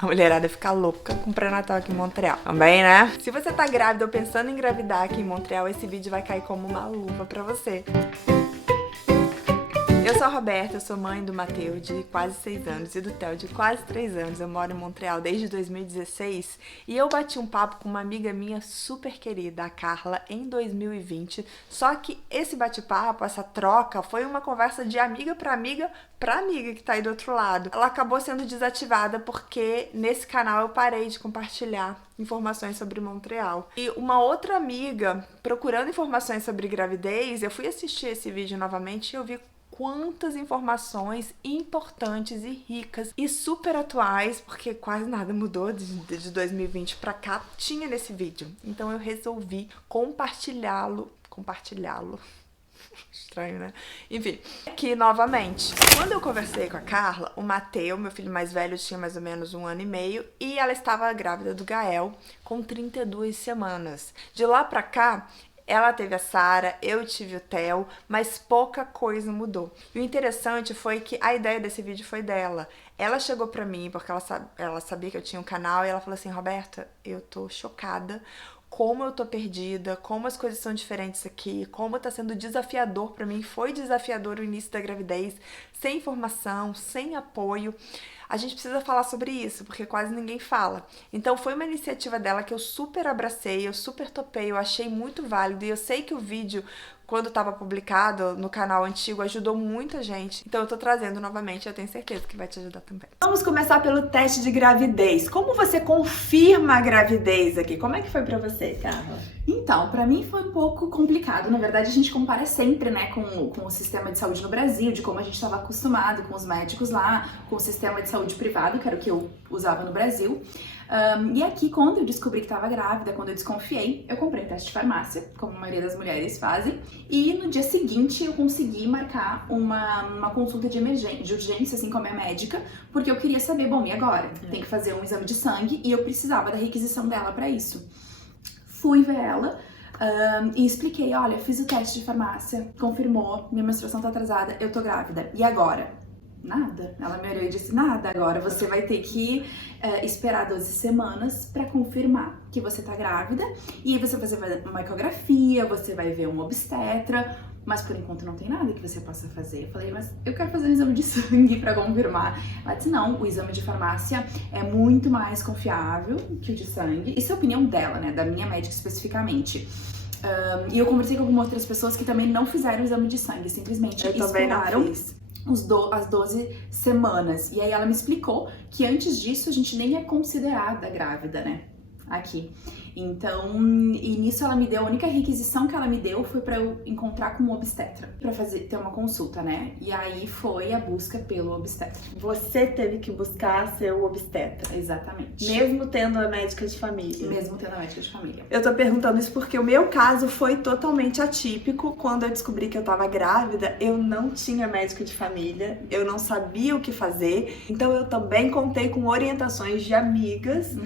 A mulherada fica louca com pré-natal aqui em Montreal. Também, né? Se você tá grávida ou pensando em engravidar aqui em Montreal, esse vídeo vai cair como uma luva pra você. Eu sou a Roberta, eu sou mãe do Matheus, de quase 6 anos, e do Theo, de quase 3 anos. Eu moro em Montreal desde 2016 e eu bati um papo com uma amiga minha super querida, a Carla, em 2020. Só que esse bate-papo, essa troca, foi uma conversa de amiga pra amiga que tá aí do outro lado. Ela acabou sendo desativada porque nesse canal eu parei de compartilhar informações sobre Montreal. E uma outra amiga, procurando informações sobre gravidez, eu fui assistir esse vídeo novamente e eu vi quantas informações importantes e ricas e super atuais, porque quase nada mudou de 2020 pra cá, tinha nesse vídeo. Então eu resolvi compartilhá-lo. Estranho, né? Enfim, aqui novamente. Quando eu conversei com a Carla, o Matheus, meu filho mais velho, tinha mais ou menos 1 ano e meio, e ela estava grávida do Gael com 32 semanas. De lá pra cá, ela teve a Sara, eu tive o Theo, mas pouca coisa mudou. E o interessante foi que a ideia desse vídeo foi dela. Ela chegou pra mim, porque ela sabia que eu tinha um canal, e ela falou assim: Roberta, eu tô chocada como eu tô perdida, como as coisas são diferentes aqui, como tá sendo desafiador pra mim. Foi desafiador o início da gravidez, sem informação, sem apoio. A gente precisa falar sobre isso, porque quase ninguém fala. Então foi uma iniciativa dela que eu super abracei, eu super topei, eu achei muito válido. E eu sei que o vídeo, quando estava publicado no canal antigo, ajudou muita gente. Então eu tô trazendo novamente, eu tenho certeza que vai te ajudar também. Vamos começar pelo teste de gravidez. Como você confirma a gravidez aqui? Como é que foi pra você, Carla? Então, pra mim foi um pouco complicado. Na verdade, a gente compara sempre, né, com o sistema de saúde no Brasil, de como a gente estava acostumado com os médicos lá, com o sistema de saúde privado, que era o que eu usava no Brasil. E aqui, quando eu descobri que estava grávida, quando eu desconfiei, eu comprei teste de farmácia, como a maioria das mulheres fazem, e no dia seguinte eu consegui marcar uma consulta de urgência, assim, com a minha médica, porque eu queria saber, bom, e agora? Tem que fazer um exame de sangue e eu precisava da requisição dela para isso. Fui ver ela e expliquei: olha, fiz o teste de farmácia, confirmou, minha menstruação tá atrasada, eu tô grávida. E agora? Nada. Ela me olhou e disse: nada, agora você vai ter que esperar 12 semanas pra confirmar que você tá grávida. E aí você vai fazer uma ecografia, você vai ver um obstetra, mas por enquanto não tem nada que você possa fazer. Eu falei: mas eu quero fazer um exame de sangue pra confirmar. Ela disse: não, o exame de farmácia é muito mais confiável que o de sangue. Isso é a opinião dela, né, da minha médica especificamente. E eu conversei com algumas outras pessoas que também não fizeram o exame de sangue, simplesmente esperaram as 12 semanas. E aí ela me explicou que antes disso a gente nem é considerada grávida, né, aqui. Então, e nisso ela me deu, a única requisição que ela me deu foi pra eu encontrar com um obstetra, pra ter uma consulta, né? E aí foi a busca pelo obstetra. Você teve que buscar seu obstetra? Exatamente. Mesmo tendo a médica de família? Mesmo tendo a médica de família. Eu tô perguntando isso porque o meu caso foi totalmente atípico. Quando eu descobri que eu tava grávida, eu não tinha médico de família, eu não sabia o que fazer. Então eu também contei com orientações de amigas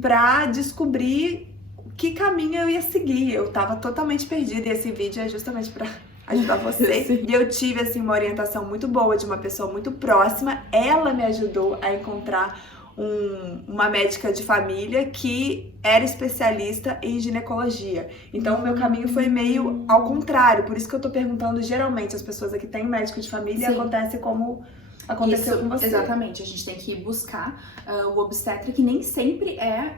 pra descobrir que caminho eu ia seguir. Eu tava totalmente perdida e esse vídeo é justamente pra ajudar você. E eu tive, assim, uma orientação muito boa de uma pessoa muito próxima. Ela me ajudou a encontrar uma médica de família que era especialista em ginecologia. Então o meu caminho foi meio ao contrário. Por isso que eu tô perguntando, geralmente as pessoas aqui têm médico de família. Sim. Acontece como aconteceu com você. Exatamente, a gente tem que buscar o obstetra, que nem sempre é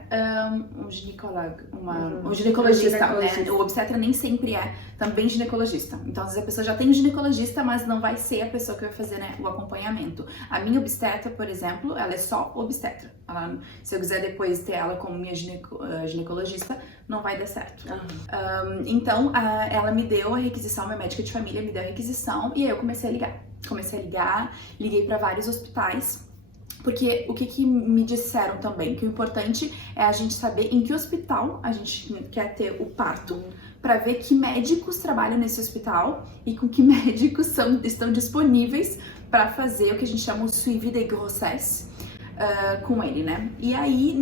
um ginecologista, né? O obstetra nem sempre é também ginecologista. Então, às vezes a pessoa já tem um ginecologista, mas não vai ser a pessoa que vai fazer, né, o acompanhamento. A minha obstetra, por exemplo, ela é só obstetra. Se eu quiser depois ter ela como minha ginecologista, não vai dar certo. Então, ela me deu a requisição, minha médica de família me deu a requisição, e aí eu comecei a ligar. Liguei para vários hospitais, porque o que me disseram também, que o importante é a gente saber em que hospital a gente quer ter o parto, para ver que médicos trabalham nesse hospital e com que médicos estão disponíveis para fazer o que a gente chama o suivi de grossesse com ele, né? E aí,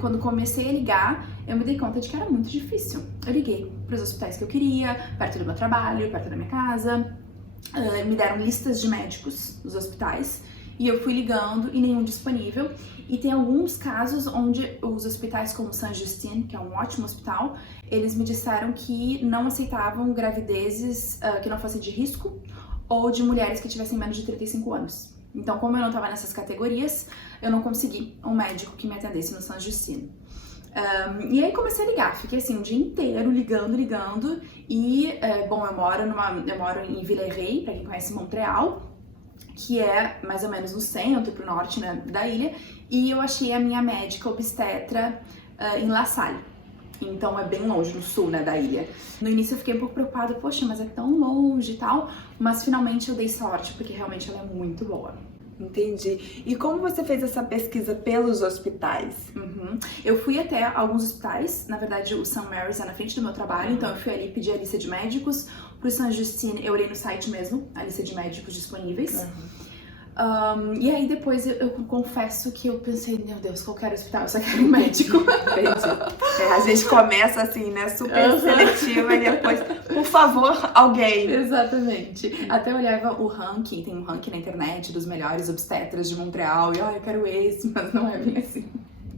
quando comecei a ligar, eu me dei conta de que era muito difícil. Eu liguei para os hospitais que eu queria, perto do meu trabalho, perto da minha casa. Me deram listas de médicos dos hospitais e eu fui ligando e nenhum disponível. E tem alguns casos onde os hospitais como Saint-Justine, que é um ótimo hospital, eles me disseram que não aceitavam gravidezes que não fossem de risco ou de mulheres que tivessem menos de 35 anos. Então, como eu não estava nessas categorias, eu não consegui um médico que me atendesse no Saint-Justine. E aí comecei a ligar, fiquei assim o dia inteiro ligando e, bom, eu moro em Villeray, pra quem conhece Montreal, que é mais ou menos no centro, pro norte, né, da ilha, e eu achei a minha médica obstetra em La Salle. Então é bem longe, no sul, né, da ilha. No início eu fiquei um pouco preocupada, poxa, mas é tão longe e tal, mas finalmente eu dei sorte, porque realmente ela é muito boa. Entendi. E como você fez essa pesquisa pelos hospitais? Eu fui até alguns hospitais, na verdade o St. Mary's é na frente do meu trabalho, então eu fui ali pedir a lista de médicos. Pro Saint-Justine eu olhei no site mesmo, a lista de médicos disponíveis. E aí depois eu confesso que eu pensei, meu Deus, qualquer hospital, eu só quero um médico. Entendi. A gente começa assim, né, super seletiva e depois, por favor, alguém. Exatamente. Até eu olhava o ranking, tem um ranking na internet dos melhores obstetras de Montreal e eu quero esse, mas não é bem assim.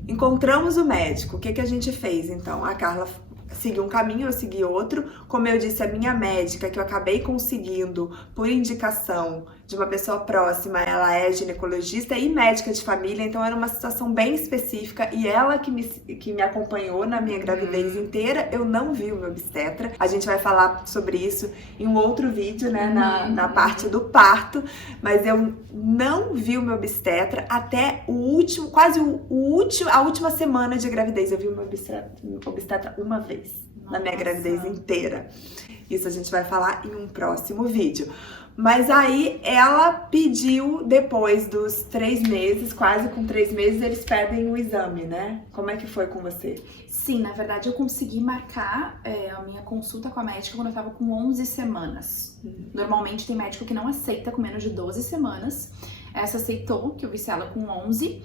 Encontramos o médico, o que a gente fez então? A Carla seguiu um caminho, eu segui outro. Como eu disse, a minha médica, que eu acabei conseguindo por indicação de uma pessoa próxima, ela é ginecologista e médica de família, então era uma situação bem específica e ela que me acompanhou na minha gravidez inteira. Eu não vi o meu obstetra. A gente vai falar sobre isso em um outro vídeo, né, na parte do parto, mas eu não vi o meu obstetra até o último, a última semana de gravidez. Eu vi o meu obstetra uma vez na minha gravidez inteira. Isso a gente vai falar em um próximo vídeo. Mas aí ela pediu, depois dos 3 meses, quase com 3 meses, eles pedem o exame, né? Como é que foi com você? Sim, na verdade eu consegui marcar a minha consulta com a médica quando eu tava com 11 semanas. Normalmente tem médico que não aceita com menos de 12 semanas. Essa aceitou, que eu vi ela com 11.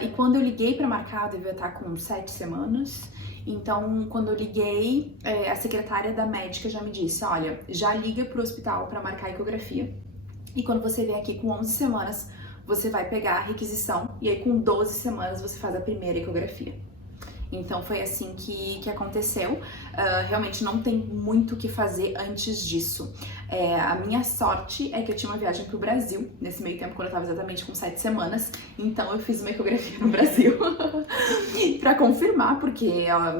E quando eu liguei pra marcar, eu devia estar com 7 semanas. Então, quando eu liguei, a secretária da médica já me disse, olha, já liga pro hospital para marcar a ecografia. E quando você vier aqui com 11 semanas, você vai pegar a requisição. E aí, com 12 semanas, você faz a primeira ecografia. Então, foi assim que aconteceu. Realmente não tem muito o que fazer antes disso. A minha sorte é que eu tinha uma viagem pro Brasil, nesse meio tempo, quando eu tava exatamente com 7 semanas. Então, eu fiz uma ecografia no Brasil pra confirmar, porque,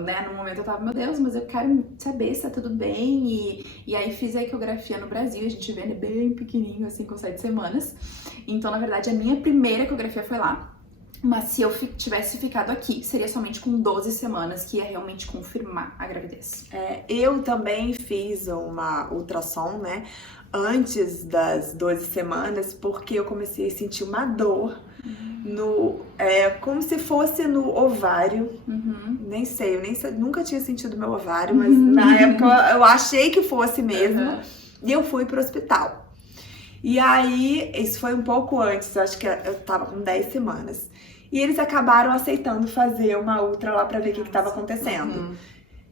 né, no momento eu tava, meu Deus, mas eu quero saber se tá tudo bem. E aí, fiz a ecografia no Brasil, a gente vê ele bem pequenininho, assim, com 7 semanas. Então, na verdade, a minha primeira ecografia foi lá. Mas se eu tivesse ficado aqui, seria somente com 12 semanas, que ia realmente confirmar a gravidez. Eu também fiz uma ultrassom, né, antes das 12 semanas, porque eu comecei a sentir uma dor como se fosse no ovário. Nem sei, nunca tinha sentido meu ovário, mas na época eu achei que fosse mesmo. E eu fui pro hospital. E aí, isso foi um pouco antes, acho que eu tava com 10 semanas. E eles acabaram aceitando fazer uma ultra lá pra ver o que tava acontecendo.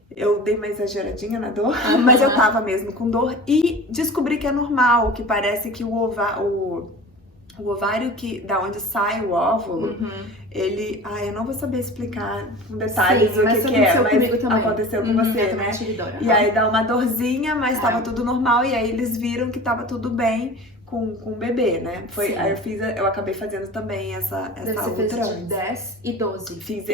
Eu dei uma exageradinha na dor, mas eu tava mesmo com dor. E descobri que é normal, que parece que o ovário da onde sai o óvulo, ele... eu não vou saber explicar com detalhes o que é, mas aconteceu com você, né? E aí dá uma dorzinha, mas tava tudo normal. E aí eles viram que tava tudo bem com o bebê, né? Aí eu acabei fazendo também essa ultra. Você fez de 10 e 12. Fiz,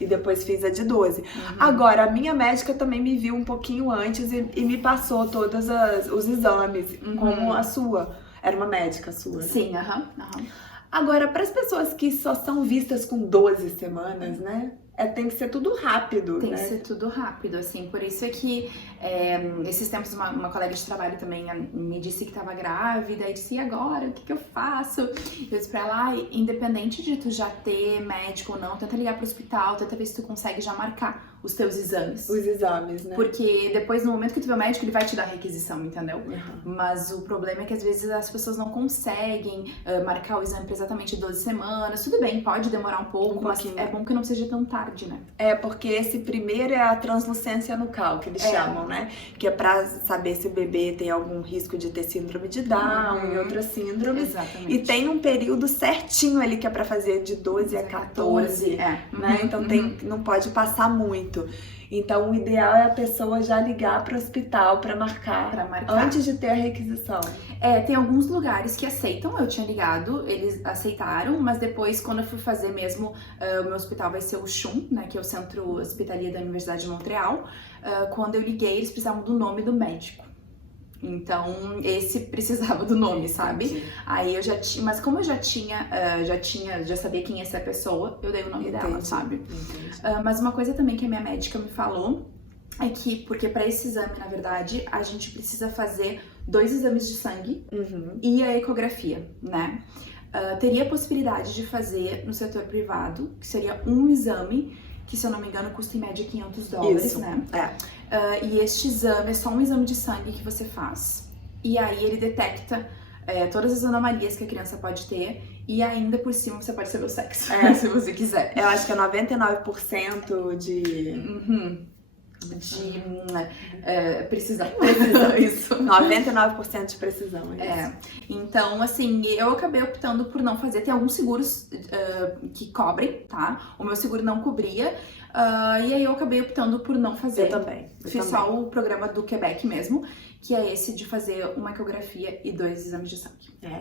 e depois fiz a de 12. Agora, a minha médica também me viu um pouquinho antes e me passou todos os exames, como a sua. Era uma médica sua, né? Sim, Agora, para as pessoas que só são vistas com 12 semanas, né? Tem que ser tudo rápido, Tem que ser tudo rápido, assim. Por isso é que esses tempos uma colega de trabalho também me disse que estava grávida. E disse, e agora? O que eu faço? Eu disse pra ela, independente de tu já ter médico ou não, tenta ligar pro hospital, tenta ver se tu consegue já marcar os teus exames. Os exames, né? Porque depois, no momento que tu vê o médico, ele vai te dar requisição, entendeu? Mas o problema é que às vezes as pessoas não conseguem marcar o exame pra exatamente 12 semanas. Tudo bem, pode demorar um pouco, mas é bom que não seja tão tarde, né? É, porque esse primeiro é a translucência nucal, que eles chamam, né? Que é pra saber se o bebê tem algum risco de ter síndrome de Down e outras síndromes. Exatamente. E tem um período certinho ali que é pra fazer de 12 a 14, né? Então não pode passar muito. Então o ideal é a pessoa já ligar para o hospital para marcar antes de ter a requisição. Tem alguns lugares que aceitam, eu tinha ligado, eles aceitaram, mas depois quando eu fui fazer mesmo, o meu hospital vai ser o CHUM, né, que é o Centro Hospitalier da Universidade de Montreal. Quando eu liguei, eles precisavam do nome do médico. Então, esse precisava do nome, sabe? Entendi. Aí eu já tinha, mas como eu já sabia quem é essa pessoa, eu dei o nome dela, sabe? Mas uma coisa também que a minha médica me falou é que, porque para esse exame, na verdade, a gente precisa fazer 2 exames de sangue e a ecografia, né? Teria a possibilidade de fazer no setor privado, que seria um exame, que se eu não me engano custa em média $500, Isso, né? E este exame é só um exame de sangue que você faz. E aí ele detecta todas as anomalias que a criança pode ter e ainda por cima você pode saber o sexo, se você quiser. Eu acho que é 99% de precisão. Isso. 99% de precisão. Então, assim, eu acabei optando por não fazer. Tem alguns seguros que cobrem, tá? O meu seguro não cobria. E aí eu acabei optando por não fazer. Eu também. Fiz só o programa do Quebec mesmo, que é esse de fazer uma ecografia e 2 exames de sangue.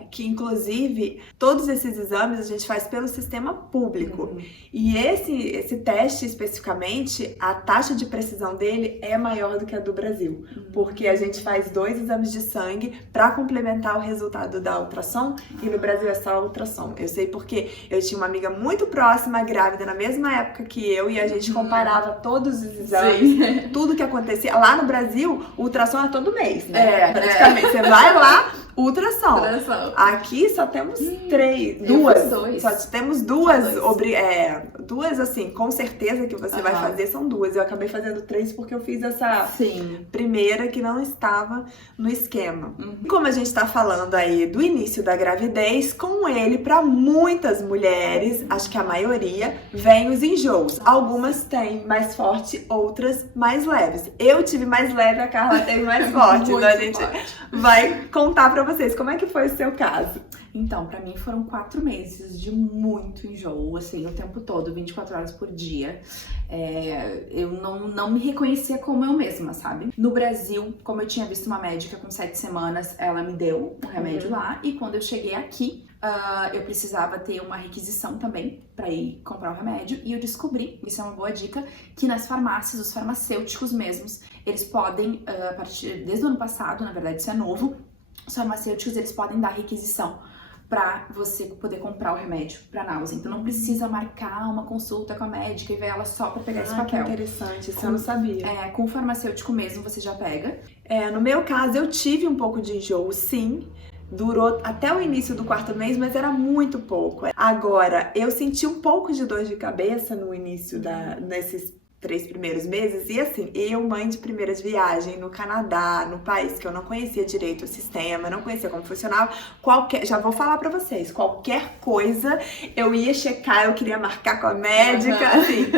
Que inclusive, todos esses exames a gente faz pelo sistema público. E esse teste especificamente, a taxa de precisão dele é maior do que a do Brasil. Porque a gente faz 2 exames de sangue para complementar o resultado da ultrassom, e no Brasil é só ultrassom. Eu sei porque eu tinha uma amiga muito próxima, grávida, na mesma época que eu, e a gente comparava todos os exames, tudo que acontecia. Lá no Brasil, o ultrassom é todo mês, né? Praticamente. Você vai lá, ultrassom. Aqui só temos 2. Só temos 2. Duas, assim, com certeza que você vai fazer, são 2. Eu acabei fazendo 3 porque eu fiz essa primeira que não estava no esquema. Como a gente tá falando aí do início da gravidez, com ele, para muitas mulheres, acho que a maioria, vem os enjoos. Algumas têm mais forte, outras mais leves. Eu tive mais leve, a Carla teve mais forte. Então a gente vai contar pra vocês como é que foi o seu caso. Então, pra mim foram 4 meses de muito enjoo, assim, o tempo todo, 24 horas por dia. Eu não me reconhecia como eu mesma, sabe? No Brasil, como eu tinha visto uma médica com 7 semanas, ela me deu um remédio lá, e quando eu cheguei aqui, eu precisava ter uma requisição também pra ir comprar o remédio, e eu descobri, isso é uma boa dica, que nas farmácias, os farmacêuticos mesmos, eles podem, desde o ano passado, na verdade isso é novo, os farmacêuticos eles podem dar requisição pra você poder comprar o remédio pra náusea. Então não precisa marcar uma consulta com a médica e ver ela só pra pegar esse papel. Que interessante, isso eu não sabia. Com o farmacêutico mesmo você já pega. No meu caso eu tive um pouco de enjoo, sim. Durou até o início do 4º mês, mas era muito pouco. Agora, eu senti um pouco de dor de cabeça no início nesses 3 primeiros meses, e assim, eu, mãe de primeira viagem no Canadá, no país que eu não conhecia direito o sistema, não conhecia como funcionava, já vou falar pra vocês, qualquer coisa eu ia checar, eu queria marcar com a médica, assim,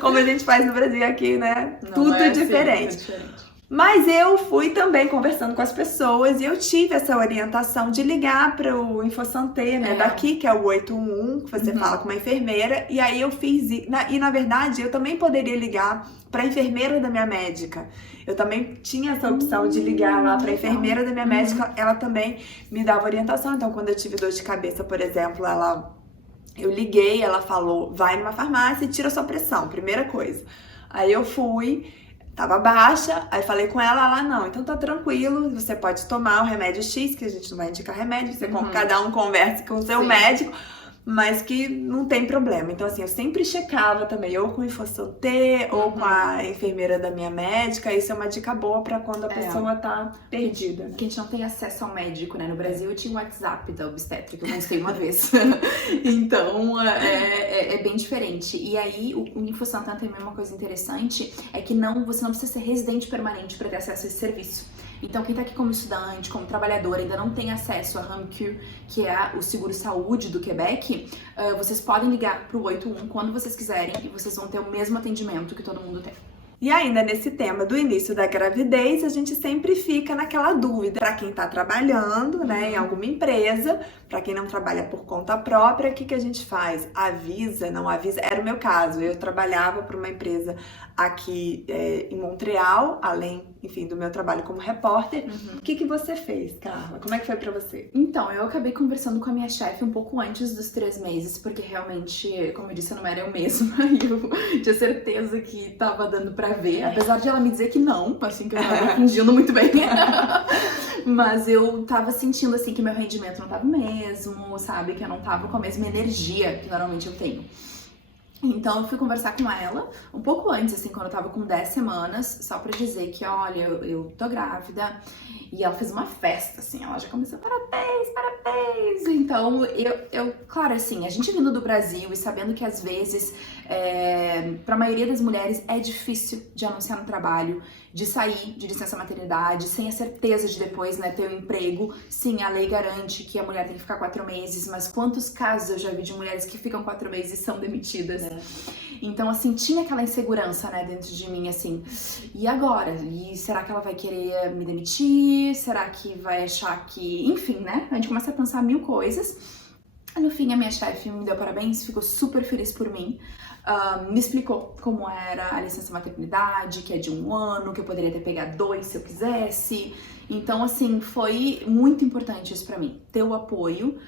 como a gente faz no Brasil aqui, né? Tudo diferente. Assim, diferente. Mas eu fui também conversando com as pessoas e eu tive essa orientação de ligar para o InfoSanté, né, daqui, que é o 811, que você fala com uma enfermeira, e aí eu fiz, e na verdade eu também poderia ligar para a enfermeira da minha médica. Eu também tinha essa opção de ligar lá para a enfermeira da minha médica, ela também me dava orientação. Então quando eu tive dor de cabeça, por exemplo, eu liguei, ela falou, vai numa farmácia e tira sua pressão, primeira coisa. Aí eu fui, tava baixa, aí falei com ela não, então tá tranquilo, você pode tomar o remédio X, que a gente não vai indicar remédio, cada um conversa com o seu médico, mas que não tem problema. Então, assim, eu sempre checava também, ou com o InfoSanté, ou com a enfermeira da minha médica. Isso é uma dica boa pra quando a pessoa tá perdida. Porque a gente não tem acesso ao médico, né? No Brasil eu tinha o WhatsApp da obstétrica, eu consultei uma vez. Então, é bem diferente. E aí, o InfoSanté também é uma coisa interessante, é que você não precisa ser residente permanente para ter acesso a esse serviço. Então, quem tá aqui como estudante, como trabalhador, ainda não tem acesso a RAMQ, que é o seguro-saúde do Quebec, vocês podem ligar pro 81 quando vocês quiserem e vocês vão ter o mesmo atendimento que todo mundo tem. E ainda nesse tema do início da gravidez, a gente sempre fica naquela dúvida. Para quem tá trabalhando, né, em alguma empresa, para quem não trabalha por conta própria, o que a gente faz? Avisa, não avisa? Era o meu caso. Eu trabalhava para uma empresa aqui em Montreal, além, enfim, do meu trabalho como repórter. O que você fez, Carla? Como é que foi pra você? Então, eu acabei conversando com a minha chefe um pouco antes dos 3 meses, porque realmente, como eu disse, eu não era eu mesma, e eu tinha certeza que tava dando pra ver, apesar de ela me dizer que não, assim, que eu tava fingindo muito bem. Mas eu tava sentindo, assim, que meu rendimento não tava o mesmo, sabe? Que eu não tava com a mesma energia que normalmente eu tenho. Então eu fui conversar com ela um pouco antes, assim, quando eu tava com 10 semanas, só pra dizer que, olha, eu tô grávida. E ela fez uma festa, assim, ela já começou, parabéns, parabéns. Então, claro, assim, a gente vindo do Brasil e sabendo que às vezes, pra maioria das mulheres, é difícil de anunciar no trabalho, de sair de licença maternidade, sem a certeza de depois, né, ter um emprego. Sim, a lei garante que a mulher tem que ficar 4 meses, mas quantos casos eu já vi de mulheres que ficam 4 meses e são demitidas? Então, assim, tinha aquela insegurança, né, dentro de mim, assim, e agora? E será que ela vai querer me demitir? Será que vai achar que... Enfim, né, a gente começa a pensar 1000 coisas. No fim, a minha chefe me deu parabéns, ficou super feliz por mim. Me explicou como era a licença maternidade, que é de 1 ano, que eu poderia ter pegado 2 se eu quisesse. Então, assim, foi muito importante isso pra mim, ter o apoio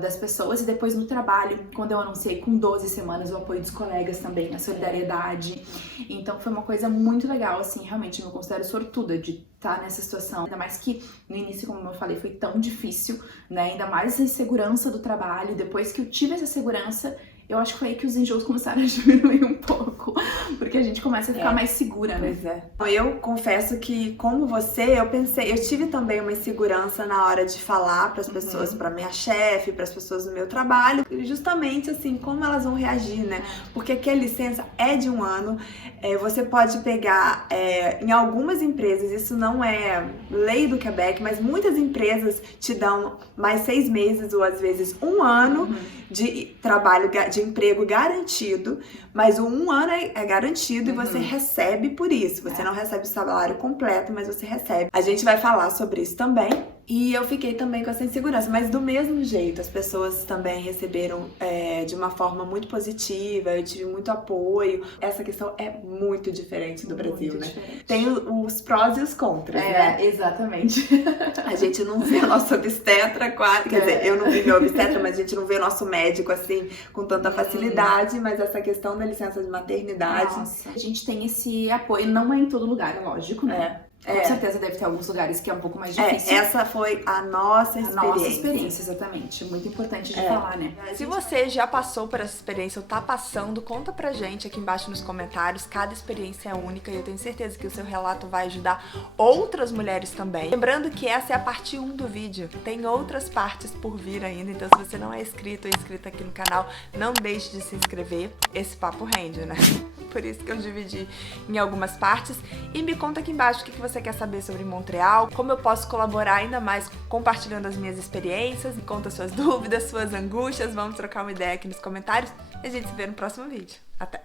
das pessoas. E depois no trabalho, quando eu anunciei com 12 semanas, o apoio dos colegas também, a solidariedade. Então foi uma coisa muito legal, assim, realmente eu me considero sortuda de estar nessa situação. Ainda mais que no início, como eu falei, foi tão difícil, né? Ainda mais essa insegurança do trabalho. Depois que eu tive essa segurança, eu acho que foi aí que os enjoos começaram a diminuir um pouco, porque a gente começa a ficar mais segura, né? Pois é. Eu confesso que, como você, eu tive também uma insegurança na hora de falar para as pessoas, para minha chefe, para as pessoas do meu trabalho, justamente assim, como elas vão reagir, né? Porque aqui a licença é de 1 ano, você pode pegar, em algumas empresas, isso não é lei do Quebec, mas muitas empresas te dão mais 6 meses ou às vezes 1 ano de trabalho, de emprego garantido, mas o 1 ano é garantido e você recebe por isso. Você não recebe o salário completo, mas você recebe. A gente vai falar sobre isso também. E eu fiquei também com essa insegurança, mas do mesmo jeito, as pessoas também receberam de uma forma muito positiva, eu tive muito apoio. Essa questão é muito diferente do Brasil, né? Tem os prós e os contras, né? Exatamente. A gente não vê a nossa obstetra quase, quer dizer, eu não vi meu obstetra, mas a gente não vê o nosso médico assim com tanta facilidade, mas essa questão da licença de maternidade... Nossa, a gente tem esse apoio, não é em todo lugar, é lógico, né? Com certeza deve ter alguns lugares que é um pouco mais difícil. Essa foi a nossa experiência. A nossa experiência, exatamente. Muito importante de falar, né? Se você já passou por essa experiência ou tá passando, conta pra gente aqui embaixo nos comentários. Cada experiência é única e eu tenho certeza que o seu relato vai ajudar outras mulheres também. Lembrando que essa é a parte 1 do vídeo. Tem outras partes por vir ainda, então se você não é inscrito ou inscrita aqui no canal, não deixe de se inscrever. Esse papo rende, né? Por isso que eu dividi em algumas partes. E me conta aqui embaixo o que você quer saber sobre Montreal, como eu posso colaborar ainda mais compartilhando as minhas experiências. Me conta suas dúvidas, suas angústias, vamos trocar uma ideia aqui nos comentários e a gente se vê no próximo vídeo. Até!